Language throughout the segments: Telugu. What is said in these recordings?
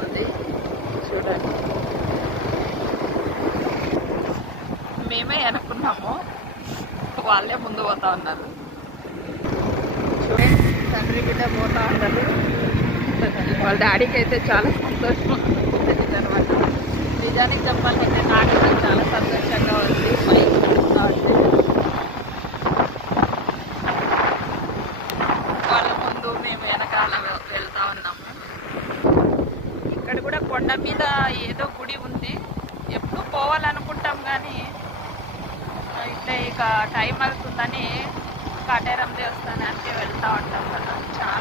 ఉంది చూడండి. మేమే అనుకున్నాము, వాళ్ళే ముందు పోతా ఉన్నారు. చూడండి తండ్రి బిడ్డ పోతా ఉన్నారు. వాళ్ళ డాడీకి అయితే చాలా సంతోషం అనమాట. నిజానికి చెప్పాలంటే నాకు చాలా సంతోషంగా ఉంది. పైకి చూస్తూ ఉంది. వాళ్ళ ముందు మేము వెనకాల వెళ్తా ఉన్నాము. ఇక్కడ కూడా కొండ మీద ఏదో గుడి ఉంది. ఎప్పుడు పోవాలనుకుంటాం కానీ ఇట్లా ఇక టైం అవుతుందని కాటేరం దేవస్థానానికి వెళ్తూ ఉంటాం కదా. చాలా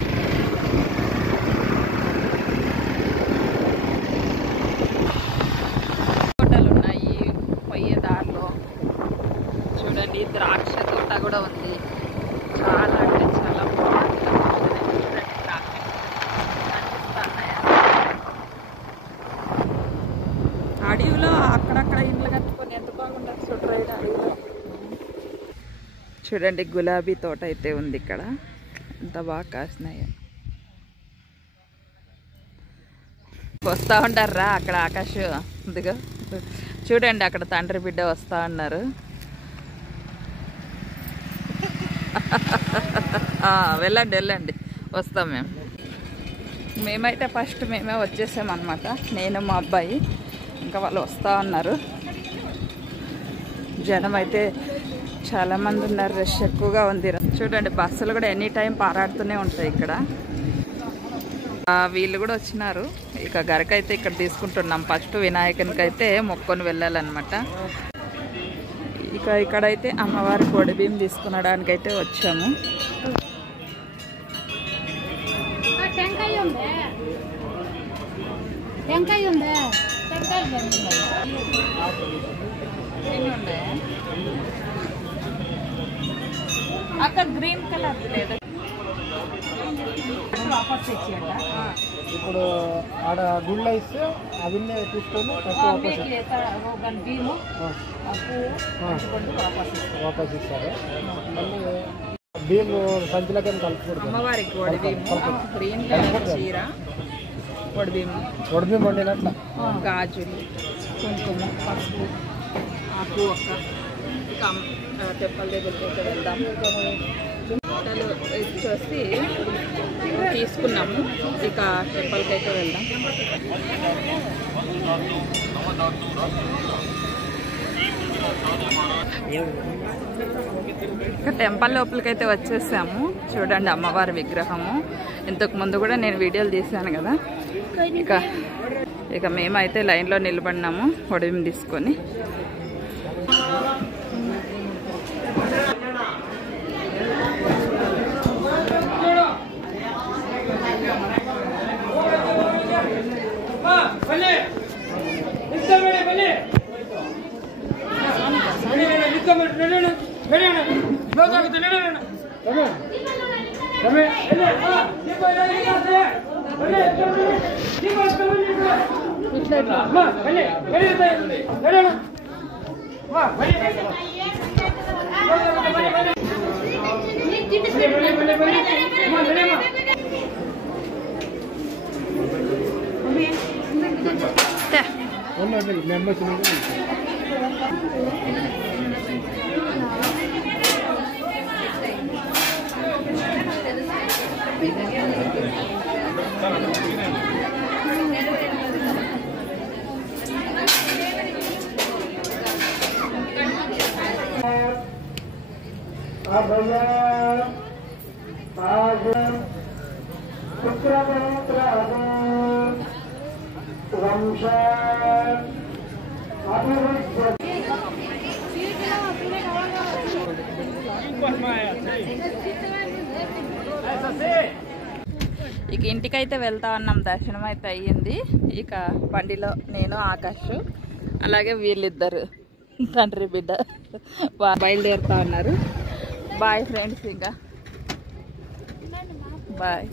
తోటలు ఉన్నాయి పోయే దారిలో. చూడండి ద్రాక్ష తోట కూడా ఉంది. చాలా అంటే చాలా బాగుంది. చూడండి ద్రాక్ష కనిపిస్తున్నాయి. అడవిలో అక్కడక్కడ ఇండ్లు కట్టుకొని ఎంత బాగుంటుంది చూడండి అడవిలో. చూడండి గులాబీ తోట అయితే ఉంది ఇక్కడ. ఎంత బాగా కాసినాయి. వస్తూ ఉంటారా అక్కడ ఆకాశ్ ఇదిగో చూడండి, అక్కడ తండ్రి బిడ్డ వస్తూ ఉన్నారు. వెళ్ళండి వెళ్ళండి, వస్తాం మేము. మేమైతే ఫస్ట్ మేమే వచ్చేసామన్నమాట, నేను మా అబ్బాయి. ఇంకా వాళ్ళు వస్తూ ఉన్నారు. జనం అయితే చాలామంది ఉన్నారు, రష్ ఎక్కువగా ఉంది. చూడండి బస్సులు కూడా ఎనీ టైం పారాడుతూనే ఉంటాయి ఇక్కడ. వీళ్ళు కూడా వచ్చినారు. ఇక గరకైతే ఇక్కడ తీసుకుంటున్నాం. ఫస్ట్ వినాయకునికి అయితే మొక్కొని వెళ్ళాలన్నమాట. ఇక ఇక్కడైతే అమ్మవారి పొడి బియ్యం తీసుకునడానికి అయితే వచ్చాము. అక్కడ గ్రీన్ కలర్ లేదు. ఇప్పుడు ఆడ గుళ్ళ ఇస్తే అవన్నీ తీసుకొని వాపస్ ఇస్తారు. మళ్ళీ బియ్యం సంచులకి కలుపుకూడదు. అమ్మవారికి గ్రీన్ చీర, పొడిబియ్యం వండినట్ల గాజులు, కుంకుమ, పసుపు, ఆకు ఒక్క. ఇక టెంపుల్ దగ్గరికి వెళ్దాము. వచ్చేసి తీసుకున్నాము. ఇక టెంపుల్కి అయితే వెళ్దాం. ఇక టెంపుల్ లోపలికి అయితే వచ్చేసాము. చూడండి అమ్మవారి విగ్రహము. ఇంతకు ముందు కూడా నేను వీడియోలు తీసాను కదా. ఇక మేమైతే లైన్లో నిలబడినాము పొడిం తీసుకొని. ఇక ఇంటికైతే వెళ్తా ఉన్నాం. దర్శనం అయితే అయ్యింది. ఇక బండిలో నేను, ఆకాష్, అలాగే వీళ్ళిద్దరు తండ్రి బిడ్డ బయలుదేరుతా ఉన్నారు. బాయ్ ఫ్రెండ్స్, ఇంకా బాయ్.